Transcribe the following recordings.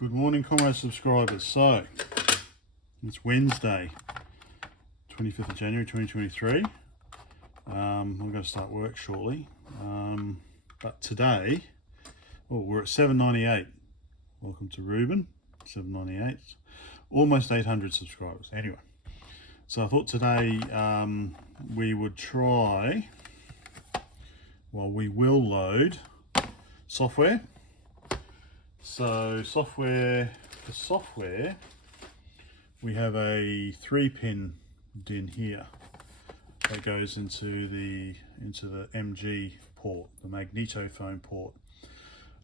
Good morning, comrade subscribers. So, it's Wednesday, 25th of January 2023. I'm going to start work shortly. But today, we're at 798. Welcome to Ruben, 798. Almost 800 subscribers. Anyway, so I thought today we would try, we will load software. So for software, we have a 3-pin DIN here that goes into the MG port, the magnetophone port.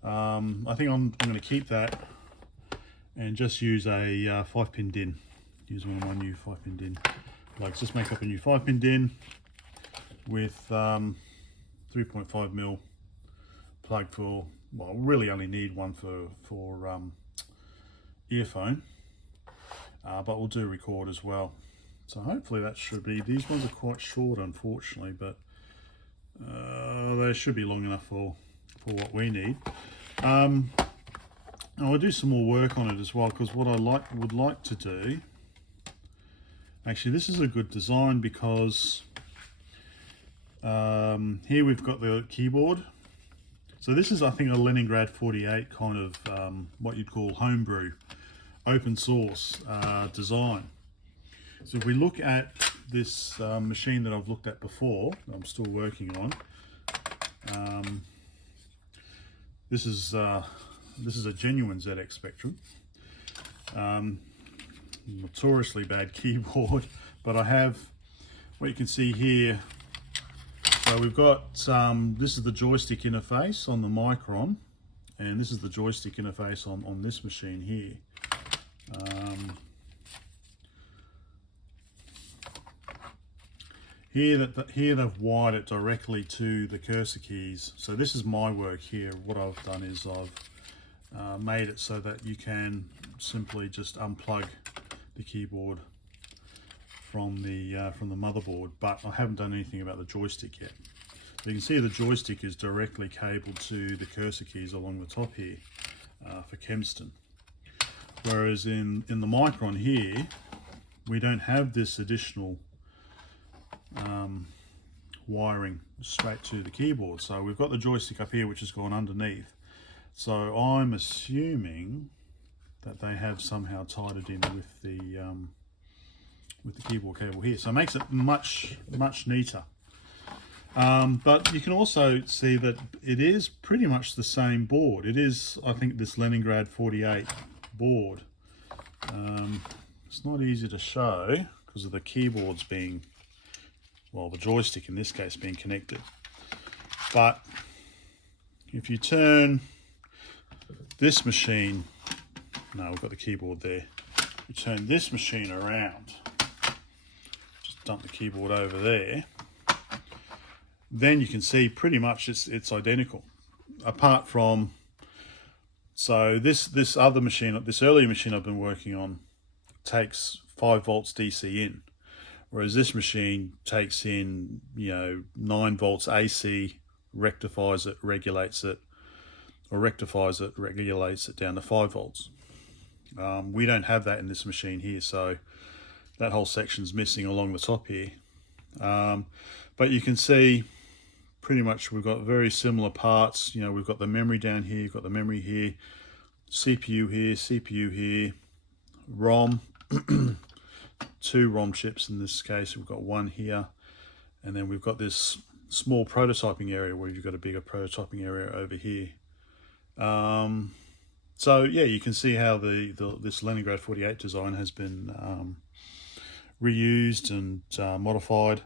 I think I'm going to keep that and just use a 5-pin DIN. Use one of my new 5-pin DIN. Just make up a new 5-pin DIN with 3.5mm plug for. Well, really only need one for earphone, but we'll do record as well. So hopefully that should be, these ones are quite short unfortunately, but they should be long enough for what we need. I'll do some more work on it as well, because what I would like to do, actually this is a good design because here we've got the keyboard. So this is, I think, a Leningrad 48 kind of what you'd call homebrew, open source design. So if we look at this machine that I've looked at before, I'm still working on, this is a genuine ZX Spectrum, notoriously bad keyboard, but I have what you can see here. So we've got, this is the joystick interface on the Micron, and this is the joystick interface on this machine here. Here they've wired it directly to the cursor keys. So this is my work here. What I've done is I've made it so that you can simply just unplug the keyboard from the motherboard, but I haven't done anything about the joystick yet. So you can see the joystick is directly cabled to the cursor keys along the top here for Kempston. Whereas in the Micron here, we don't have this additional wiring straight to the keyboard. So we've got the joystick up here which has gone underneath. So I'm assuming that they have somehow tied it in with the keyboard cable here, so it makes it much neater. But you can also see that it is pretty much the same board. It is, I think, this Leningrad 48 board. It's not easy to show because of the keyboards being, the joystick in this case being connected. But if you turn this machine, no, we've got the keyboard there. You turn this machine around, dump the keyboard over there, then you can see pretty much it's identical, apart from, so this other machine, this earlier machine I've been working on, takes 5 volts DC in, whereas this machine takes in 9 volts AC, rectifies it, regulates it, or rectifies it, regulates it down to 5 volts. We don't have that in this machine here, so that whole section's missing along the top here. But you can see pretty much we've got very similar parts. We've got the memory down here, you've got the memory here, CPU here, ROM, 2 ROM chips in this case. We've got one here, and then we've got this small prototyping area where you've got a bigger prototyping area over here. So yeah, you can see how this Leningrad 48 design has been reused and modified.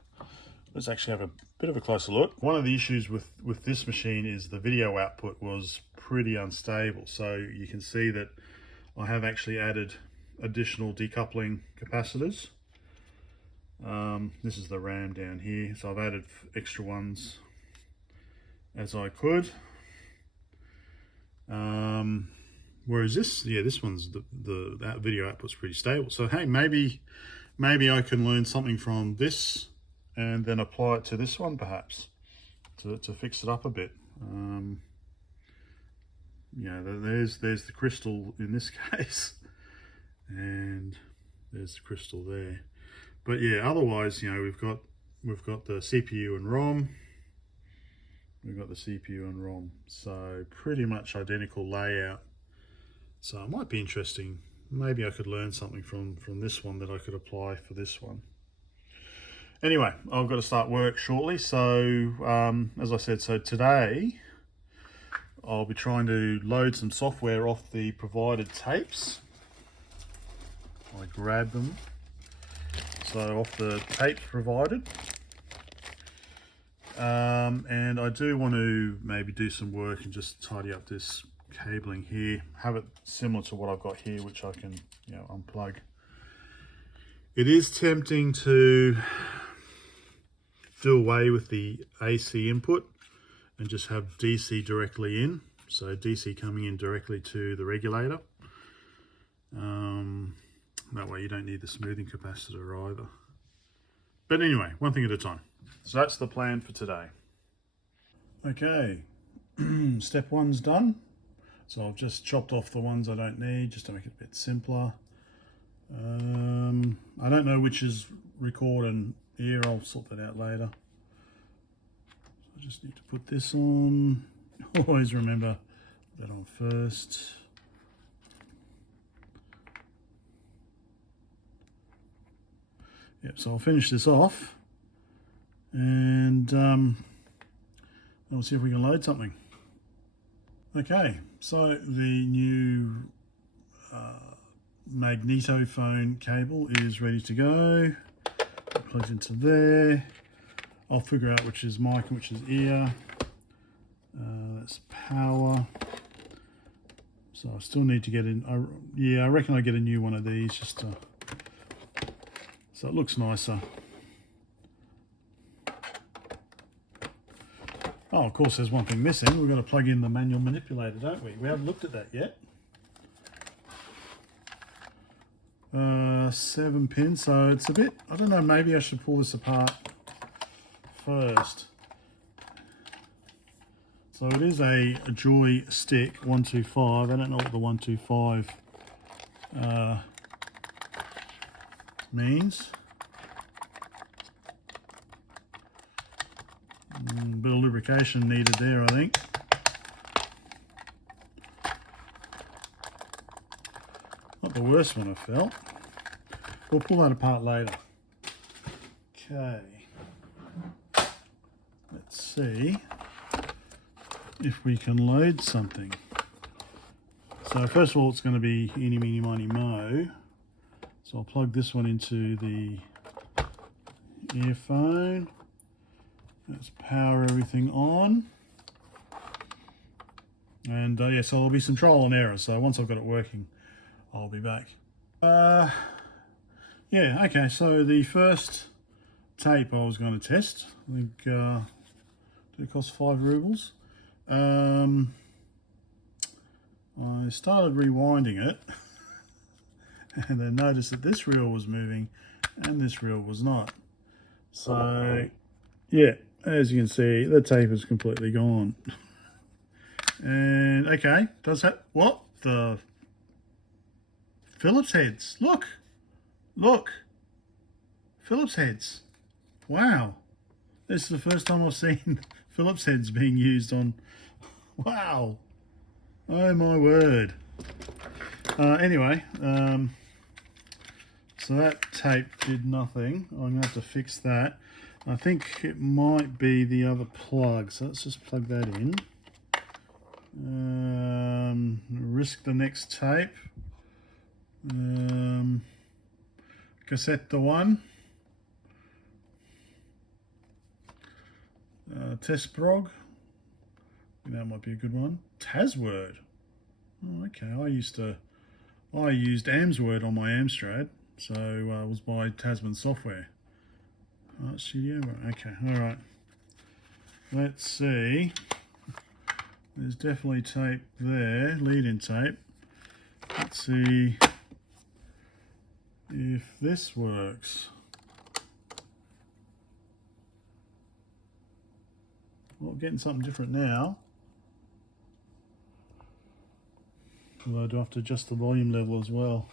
Let's actually have a bit of a closer look. One of the issues with this machine is the video output was pretty unstable. So you can see that I have actually added additional decoupling capacitors. This is the RAM down here. So I've added extra ones as I could. Whereas this one's that video output's pretty stable. So hey, maybe I can learn something from this and then apply it to this one perhaps to fix it up a bit. you know, there's the crystal in this case, and there's the crystal there. But yeah, otherwise, you know, we've got the CPU and ROM. We've got the CPU and ROM, so pretty much identical layout. So it might be interesting. Maybe I could learn something from this one that I could apply for this one. Anyway, I've got to start work shortly. So as I said, so today I'll be trying to load some software off the provided tapes. I grab them. So off the tapes provided. And I do want to maybe do some work and just tidy up this cabling here, have it similar to what I've got here, which I can, you know, unplug. It is tempting to do away with the AC input and just have DC directly in, so DC coming in directly to the regulator. That way you don't need the smoothing capacitor either. But anyway, one thing at a time. So that's the plan for today. Okay, step one's done. So I've just chopped off the ones I don't need just to make it a bit simpler. I don't know which is record and ear. I'll sort that out later. So I just need to put this on. Always remember that on first. Yep, so I'll finish this off and we'll see if we can load something. Okay, so the new magnetophone cable is ready to go. It plugs into there. I'll figure out which is mic and which is ear. That's power. So I still need to get in. Yeah, I reckon I get a new one of these just to, so it looks nicer. Oh, of course, there's one thing missing. We've got to plug in the manual manipulator, don't we? We haven't looked at that yet. 7 pins, so it's a bit, I don't know, maybe I should pull this apart first. So it is a joystick 125. I don't know what the 125 means. A bit of lubrication needed there, I think. Not the worst one I felt. We'll pull that apart later. Okay. Let's see if we can load something. So first of all, it's going to be eeny, meeny, miny, mo. So I'll plug this one into the earphone. Let's power everything on. And yeah, so there'll be some trial and error. So once I've got it working, I'll be back. Yeah, okay, so the first tape I was going to test, I think, did it cost 5 rubles? I started rewinding it and then noticed that this reel was moving and this reel was not. So yeah, as you can see, the tape is completely gone. And okay, does that, what the Phillips heads, look, Phillips heads. Wow, this is the first time I've seen Phillips heads being used on, wow, oh my word. Anyway, so that tape did nothing. I'm gonna have to fix that. I think it might be the other plug, so let's just plug that in. Risk the next tape. Cassette the one. Test prog. That might be a good one. Tasword. Oh, okay. I used Amsword on my Amstrad, so it was by Tasman Software. Studio. Okay. All right. Let's see. There's definitely tape there, lead-in tape. Let's see if this works. Well, getting something different now. Although I do have to adjust the volume level as well.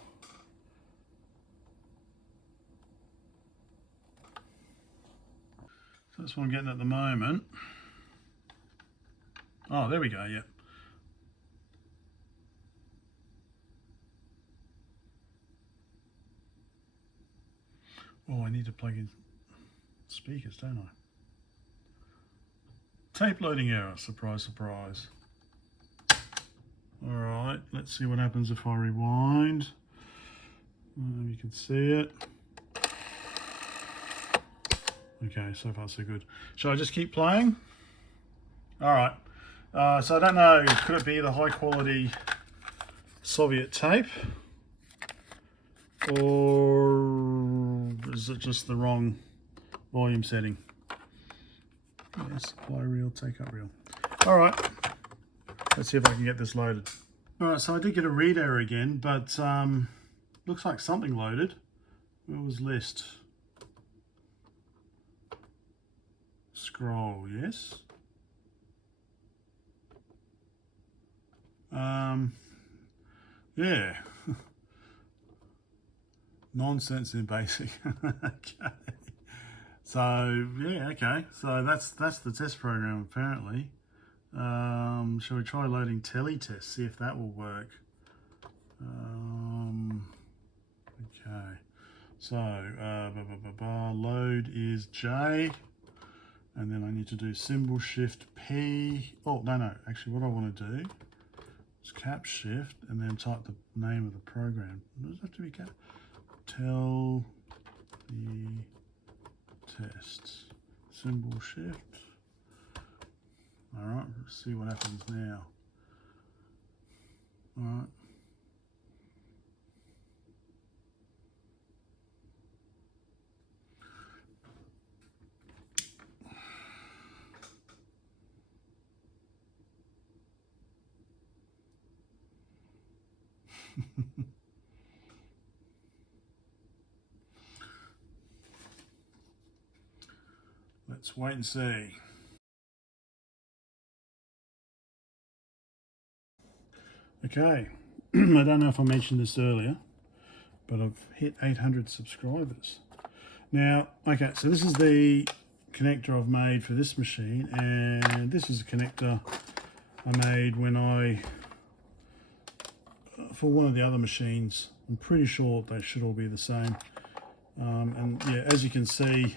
So that's what I'm getting at the moment. Oh, there we go, yeah. Oh, I need to plug in speakers, don't I? Tape loading error, surprise, surprise. Alright, let's see what happens if I rewind. You can see it. Okay, so far so good. Shall I just keep playing? Alright, so I don't know, could it be the high quality Soviet tape? Or is it just the wrong volume setting? Yeah, supply reel, take up reel. Alright, let's see if I can get this loaded. Alright, so I did get a read error again, but looks like something loaded. Where was list? Scroll, yes. Yeah. Nonsense in basic. Okay. So yeah, okay. So that's the test program apparently. Shall we try loading teletest, see if that will work? Okay. So load is J, and then I need to do symbol shift P. Oh no, actually what I want to do is cap shift and then type the name of the program. Does it have to be cap? Tell the tests. Symbol shift. Alright, let's see what happens now. Alright. Let's wait and see. Okay, I don't know if I mentioned this earlier, but I've hit 800 subscribers. Now, okay, so this is the connector I've made for this machine, and this is a connector I made when for one of the other machines. I'm pretty sure they should all be the same. And yeah, as you can see,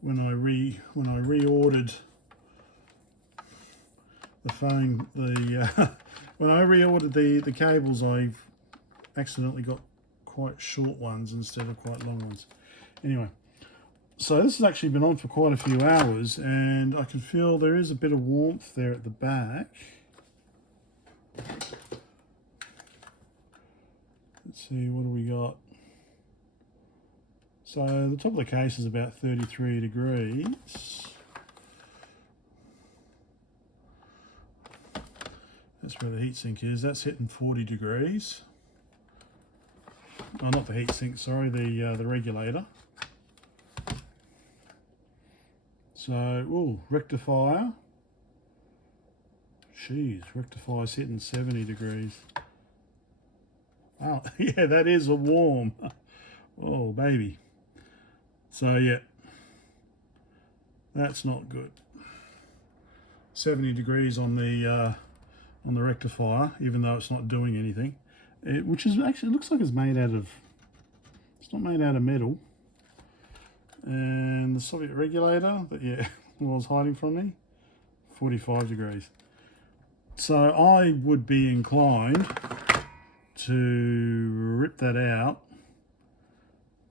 when I reordered the phone, when I reordered the cables, I've accidentally got quite short ones instead of quite long ones. Anyway, so this has actually been on for quite a few hours, and I can feel there is a bit of warmth there at the back. Let's see, what do we got? So the top of the case is about 33 degrees. That's where the heatsink is. That's hitting 40 degrees. Oh, not the heatsink, sorry, the regulator. So, ooh, rectifier. Jeez, rectifier's hitting 70 degrees. Oh, yeah, that is a warm. Oh, baby. So, yeah, that's not good. 70 degrees on the rectifier, even though it's not doing anything. Which is actually, it looks like it's made out of, it's not made out of metal. And the Soviet regulator that, yeah, was hiding from me, 45 degrees. So I would be inclined to rip that out,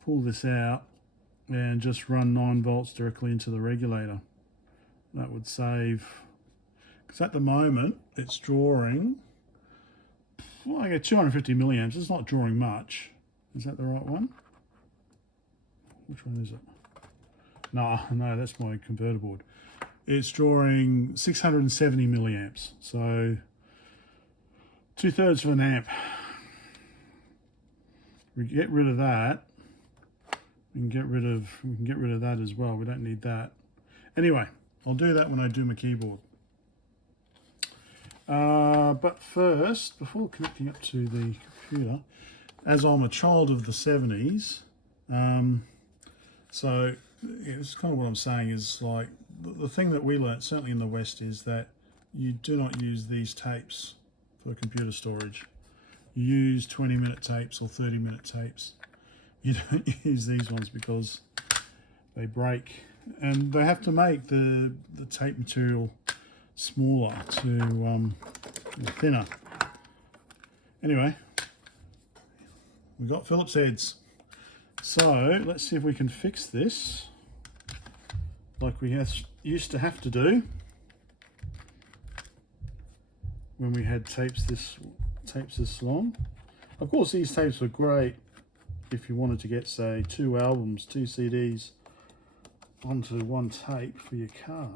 pull this out, and just run 9 volts directly into the regulator. That would save, because at the moment it's drawing, well, I get 250 milliamps. It's not drawing much. Is that the right one? Which one is it? No, that's my converter board. It's drawing 670 milliamps, so 2/3 of an amp. We get rid of that. We can get rid of that as well. We don't need that. Anyway, I'll do that when I do my keyboard. But first, before connecting up to the computer, as I'm a child of the 70s, so yeah, it's kind of what I'm saying is like the thing that we learnt, certainly in the West, is that you do not use these tapes for computer storage. You use 20-minute tapes or 30-minute tapes. You don't use these ones because they break, and they have to make the tape material smaller to thinner. Anyway, we've got Phillips heads. So let's see if we can fix this like we used to have to do when we had tapes this long. Of course, these tapes were great if you wanted to get, say, 2 albums, 2 CDs onto one tape for your car.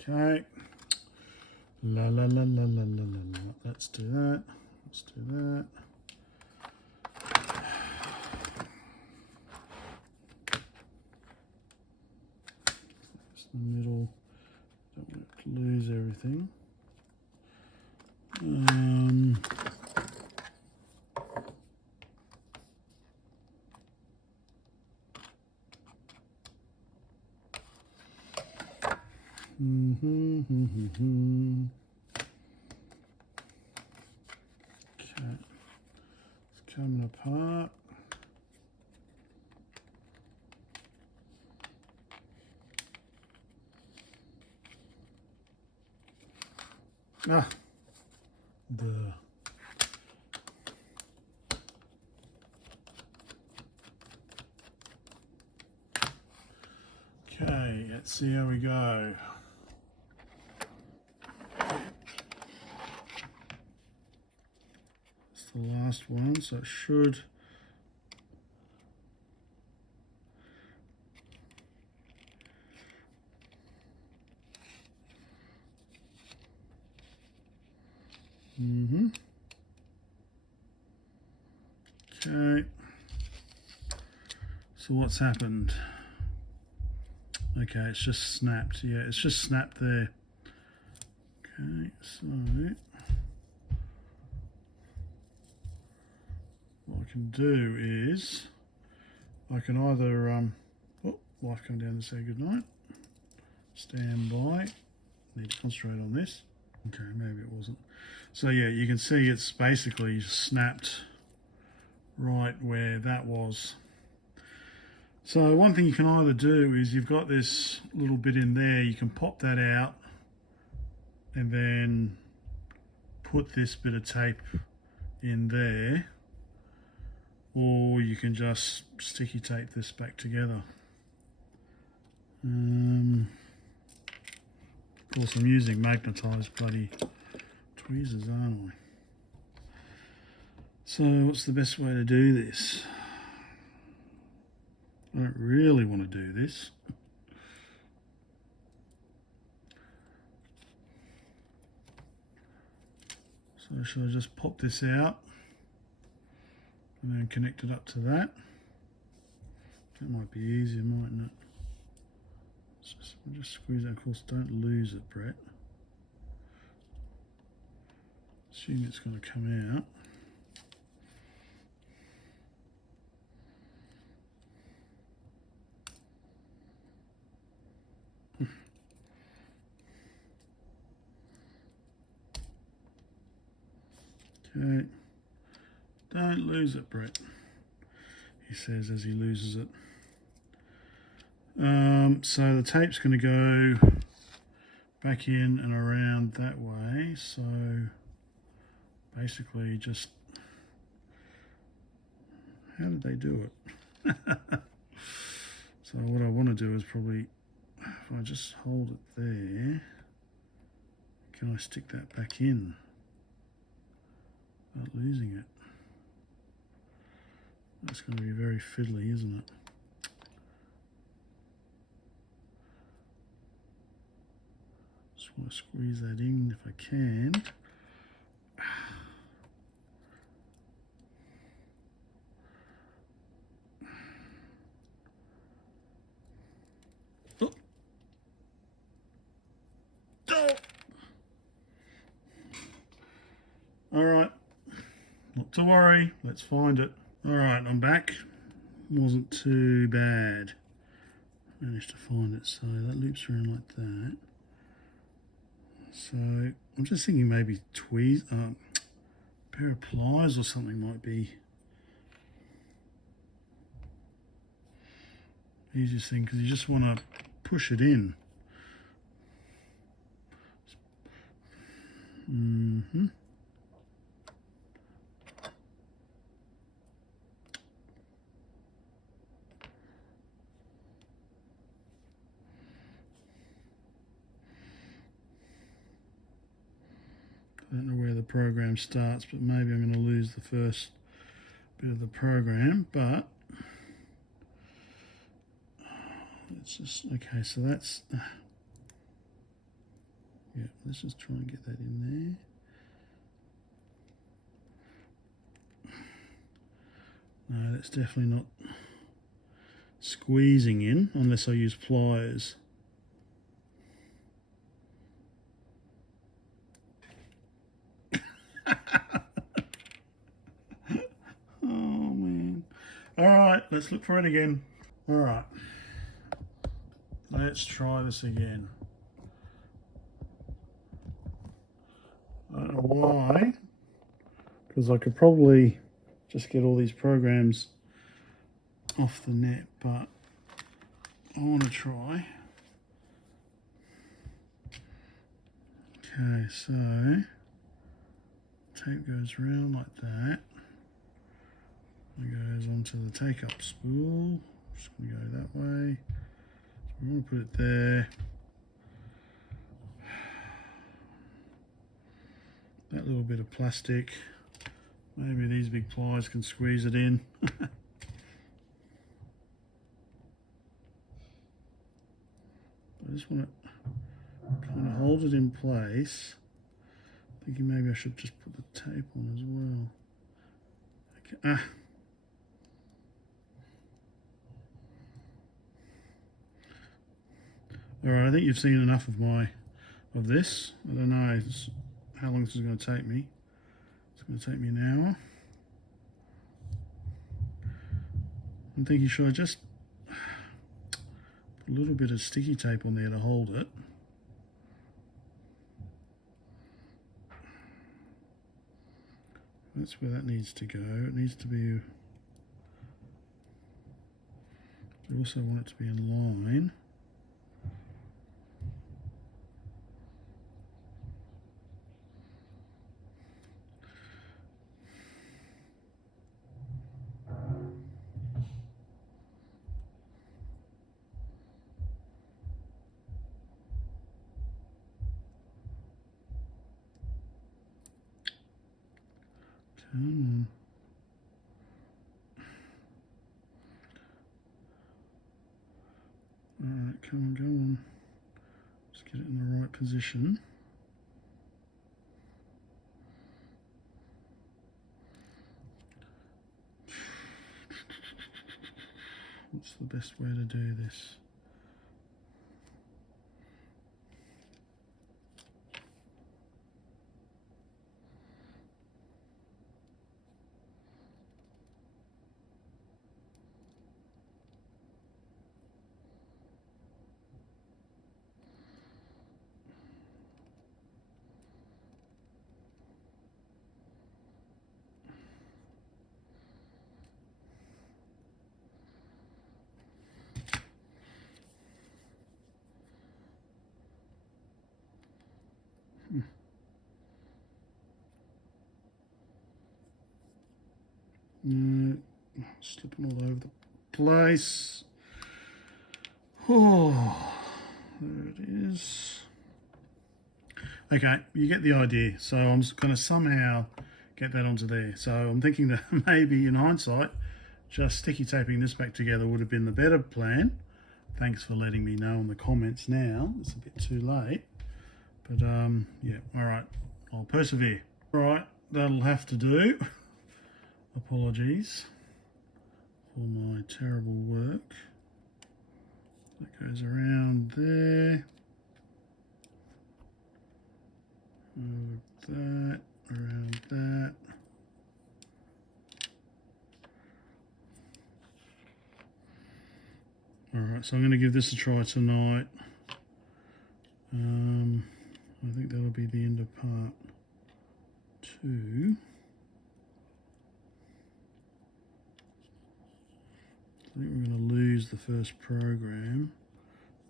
Okay. La la la la la la la. Let's do that. Let's do that. That's the middle. Don't want to lose everything. Okay, it's coming apart. Ah, okay, let's see how we go. It's the last one, so it should. Okay, so what's happened? Okay, it's just snapped. Yeah, it's just snapped there. Okay, so what I can do is I can either oh, wife come down to say goodnight. Stand by. Need to concentrate on this. Okay, maybe it wasn't. So yeah, you can see it's basically snapped right where that was. So one thing you can either do is you've got this little bit in there, you can pop that out and then put this bit of tape in there, or you can just sticky tape this back together. Of course I'm using magnetized bloody tweezers, aren't I? So what's the best way to do this? I don't really want to do this. So should I just pop this out and then connect it up to that? That might be easier, mightn't it? I'll just squeeze it. Of course, don't lose it, Brett. Assume it's going to come out. Okay, don't lose it, Brett, he says as he loses it. So the tape's going to go back in and around that way, so basically just, how did they do it? So what I want to do is probably, if I just hold it there, can I stick that back in without losing it? That's going to be very fiddly, isn't it? Just want to squeeze that in if I can. Not to worry, let's find it. Alright, I'm back. Wasn't too bad. Managed to find it, so that loops around like that. So I'm just thinking maybe tweeze, a pair of pliers or something might be easiest thing, because you just want to push it in. I don't know where the program starts, but maybe I'm going to lose the first bit of the program, but it's just, okay, so that's, yeah, let's just try and get that in there. No, that's definitely not squeezing in unless I use pliers. Oh man. Alright, let's look for it again. Alright. Let's try this again. I don't know why, because I could probably just get all these programs off the net, but I want to try. Okay, so tape goes around like that. It goes onto the take-up spool. Just going to go that way. So we want to put it there. That little bit of plastic. Maybe these big pliers can squeeze it in. I just want to kind of hold it in place. Thinking maybe I should just put the tape on as well. Okay. Alright, I think you've seen enough of this. I don't know how long this is going to take me. It's going to take me an hour. I'm thinking, should I just put a little bit of sticky tape on there to hold it? That's where that needs to go. It needs to be, I also want it to be in line. Alright, come on, go on. Just get it in the right position. What's the best way to do this? No, slipping all over the place. Oh, there it is. Okay, you get the idea. So I'm going to somehow get that onto there. So I'm thinking that maybe in hindsight, just sticky taping this back together would have been the better plan. Thanks for letting me know in the comments now. It's a bit too late. But yeah, all right, I'll persevere. All right, that'll have to do. Apologies for my terrible work. That goes around there. That, around that. Alright, so I'm going to give this a try tonight. I think that'll be the end of part 2. I think we're going to lose the first program.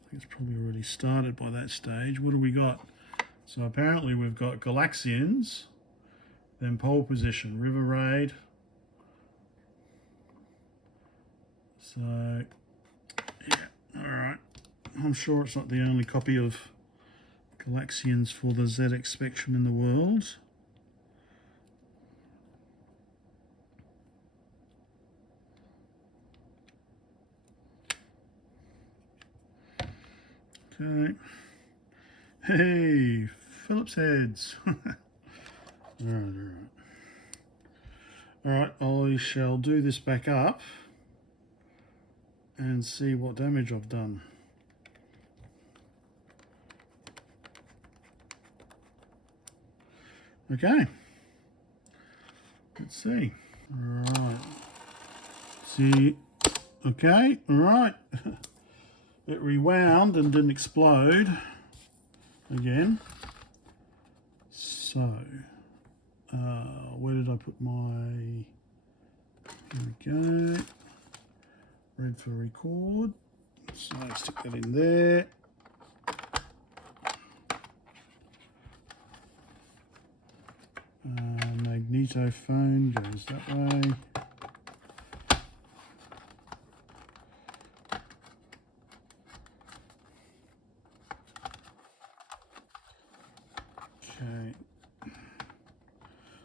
I think it's probably already started by that stage. What do we got? So apparently we've got Galaxians, then pole position, River Raid. So, yeah, alright. I'm sure it's not the only copy of Galaxians for the ZX Spectrum in the world. Okay. Hey, Phillips heads. Alright, I shall do this back up and see what damage I've done. Okay. Let's see. Alright. See. Okay, alright. It rewound and didn't explode again. So, where did I put my... Here we go. Red for record. So stick that in there. Magnetophone goes that way. Okay.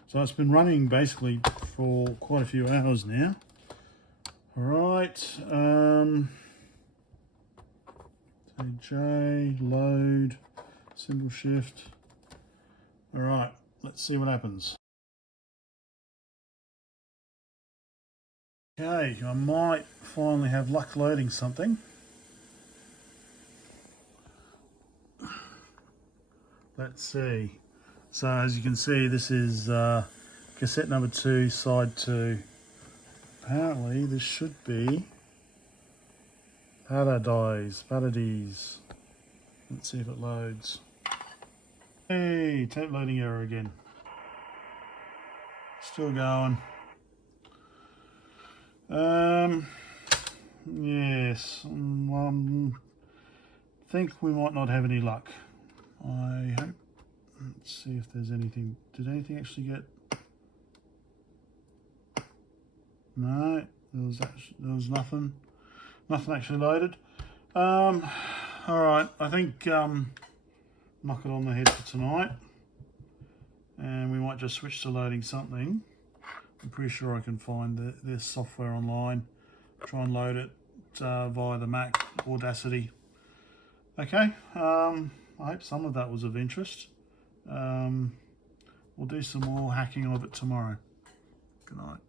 So it's been running basically for quite a few hours now. All right. J, load, symbol shift. All right, let's see what happens. Okay, I might finally have luck loading something. Let's see. So as you can see, this is cassette number 2, side 2. Apparently this should be Paradise. Let's see if it loads. Hey, tape loading error again. Still going. Yes. Think we might not have any luck. I hope. Let's see if there's anything. Did anything actually get? No, there was nothing. Nothing actually loaded. All right, I think knock it on the head for tonight, and we might just switch to loading something. I'm pretty sure I can find this software online. Try and load it via the Mac Audacity. Okay. I hope some of that was of interest. We'll do some more hacking of it tomorrow. Good night.